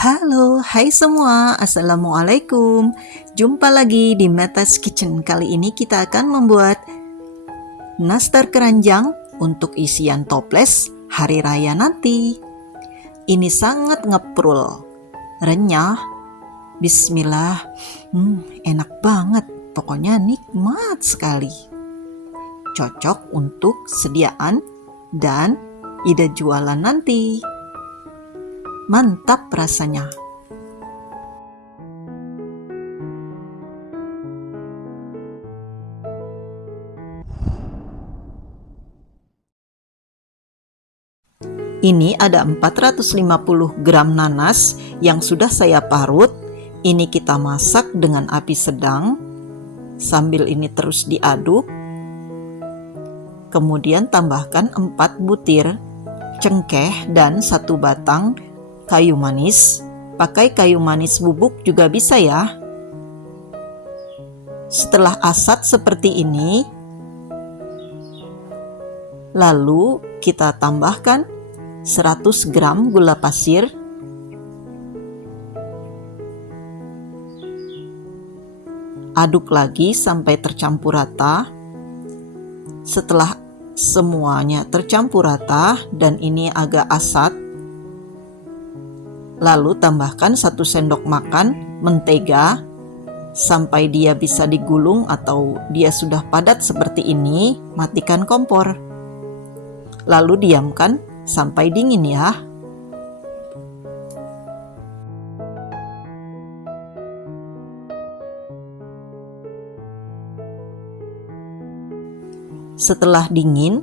Halo, hai semua, Assalamualaikum. Jumpa lagi di Metas Kitchen. Kali ini kita akan membuat nastar keranjang untuk isian toples hari raya nanti. Ini sangat ngeprul, renyah, bismillah, enak banget, pokoknya nikmat sekali. Cocok untuk sediaan dan ide jualan nanti. Mantap rasanya. Ini ada 450 gram nanas yang sudah saya parut. Ini kita masak dengan api sedang. Sambil ini terus diaduk. Kemudian tambahkan 4 butir cengkeh dan 1 batang kayu manis. Pakai kayu manis bubuk juga bisa ya. Setelah asat seperti ini, lalu kita tambahkan 100 gram gula pasir, aduk lagi sampai tercampur rata. Setelah semuanya tercampur rata dan ini agak asat, lalu tambahkan 1 sendok makan mentega sampai dia bisa digulung atau dia sudah padat seperti ini. Matikan kompor, lalu diamkan sampai dingin ya. Setelah dingin,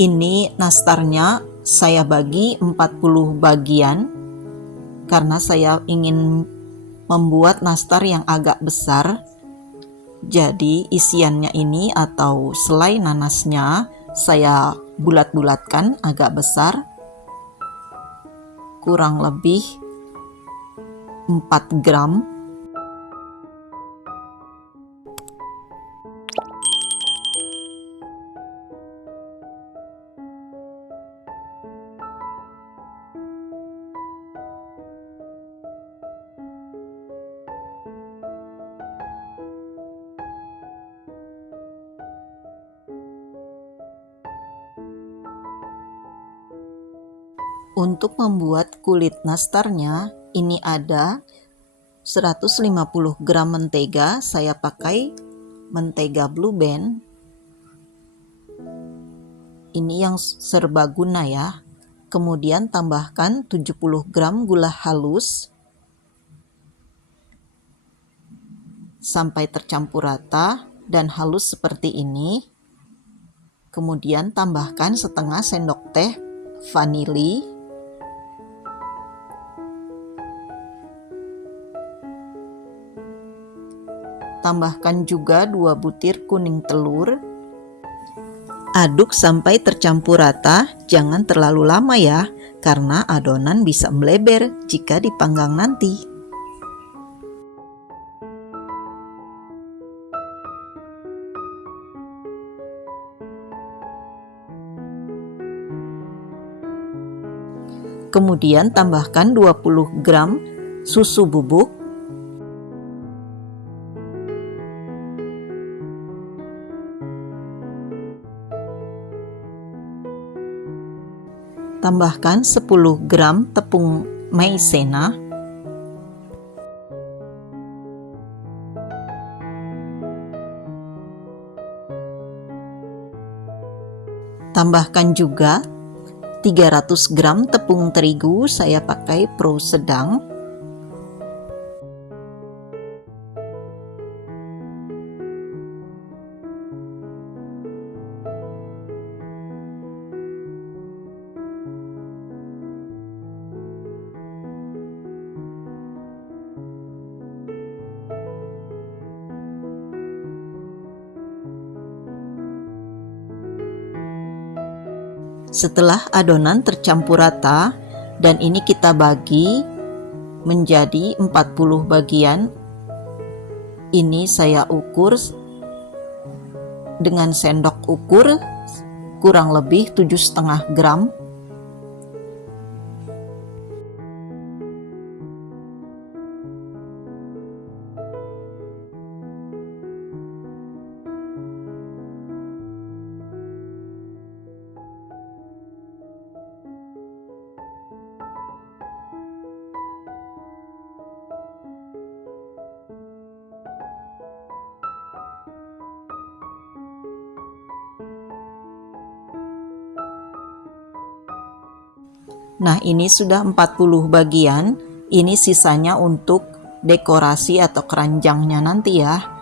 ini nastarnya saya bagi 40 bagian karena saya ingin membuat nastar yang agak besar. Jadi isiannya ini atau selai nanasnya saya bulat-bulatkan agak besar, kurang lebih 4 gram. Untuk membuat kulit nastarnya, ini ada 150 gram mentega. Saya pakai mentega Blue Band. Ini yang serbaguna ya. Kemudian tambahkan 70 gram gula halus sampai tercampur rata dan halus seperti ini. Kemudian tambahkan setengah sendok teh vanili. Tambahkan juga 2 butir kuning telur. Aduk sampai tercampur rata, jangan terlalu lama ya, karena adonan bisa meleber jika dipanggang nanti. Kemudian tambahkan 20 gram susu bubuk. Tambahkan 10 gram tepung maizena. Tambahkan juga 300 gram tepung terigu, saya pakai pro sedang. Setelah adonan tercampur rata dan ini kita bagi menjadi 40 bagian. Ini saya ukur dengan sendok ukur kurang lebih 7,5 gram. Nah, ini sudah 40 bagian. Ini sisanya untuk dekorasi atau keranjangnya nanti ya.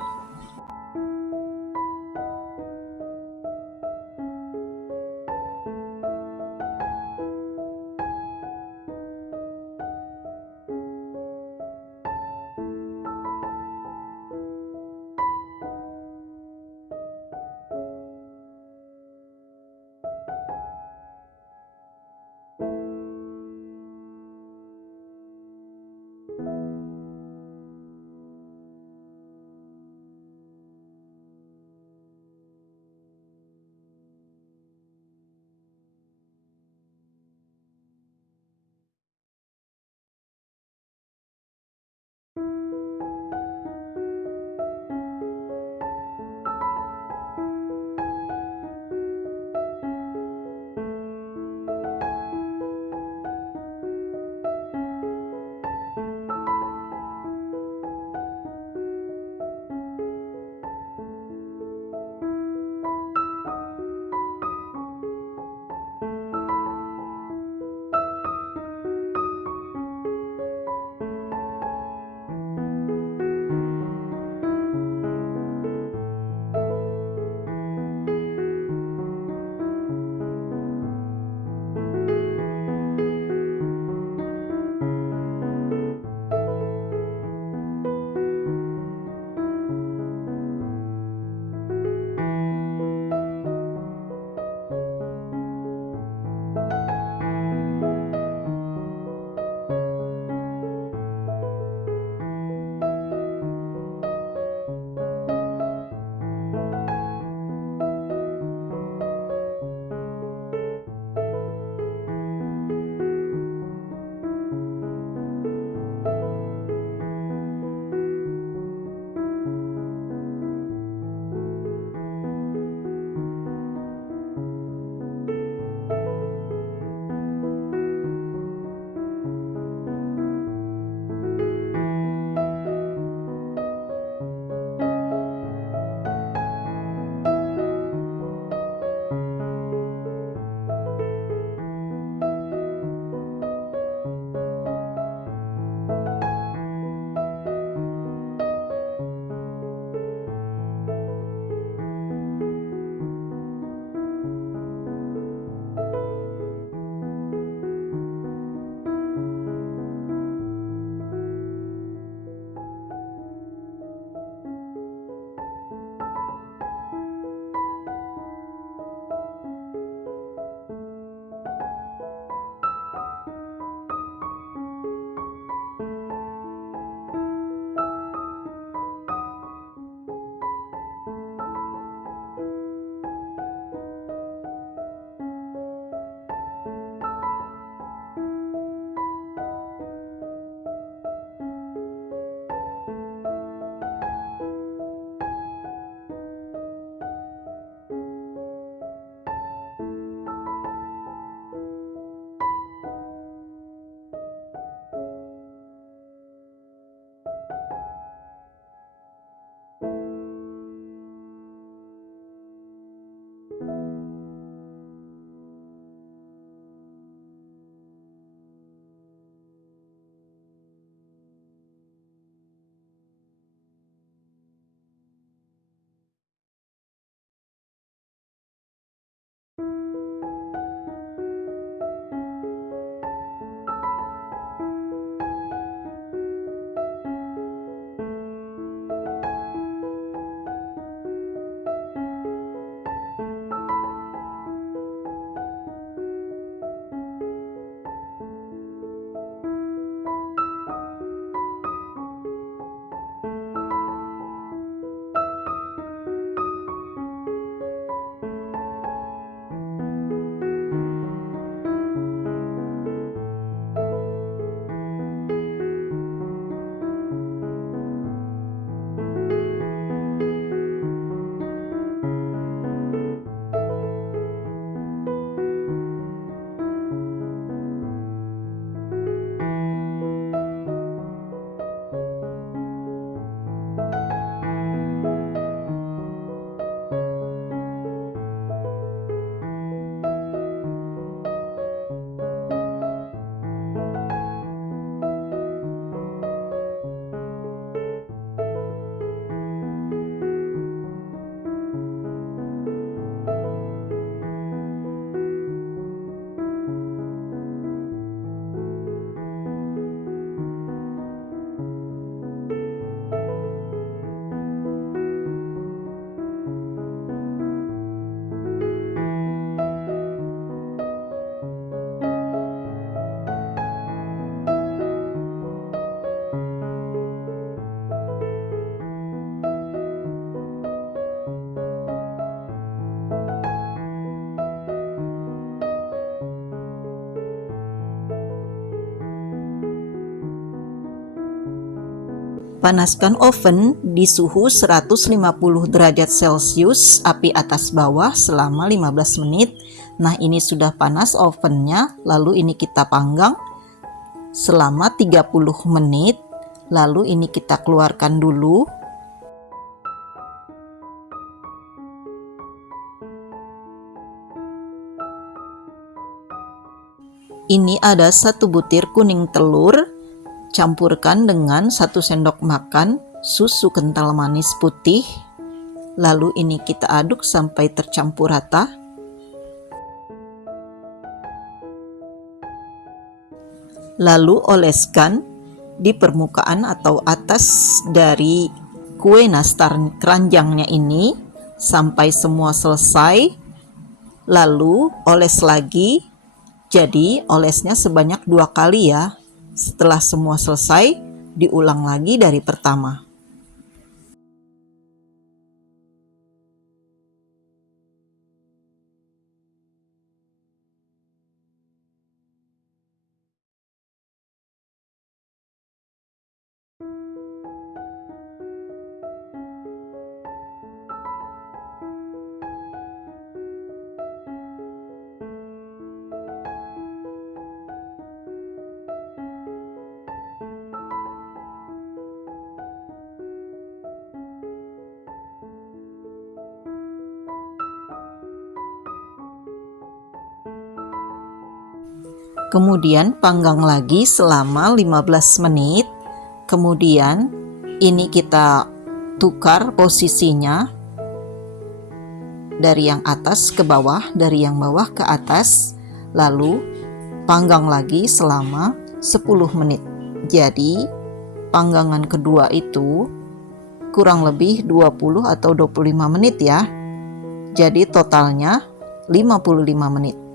Panaskan oven di suhu 150 derajat Celcius, api atas bawah selama 15 menit. Nah, ini sudah panas ovennya, lalu ini kita panggang selama 30 menit. Lalu ini kita keluarkan dulu. Ini ada 1 butir kuning telur. Campurkan dengan 1 sendok makan susu kental manis putih. Lalu ini kita aduk sampai tercampur rata. Lalu oleskan di permukaan atau atas dari kue nastar keranjangnya ini sampai semua selesai. Lalu oles lagi. Jadi olesnya sebanyak 2 kali ya. Setelah semua selesai, diulang lagi dari pertama. Kemudian panggang lagi selama 15 menit. Kemudian ini kita tukar posisinya dari yang atas ke bawah, dari yang bawah ke atas. Lalu panggang lagi selama 10 menit. Jadi panggangan kedua itu kurang lebih 20 atau 25 menit ya. Jadi totalnya 55 menit.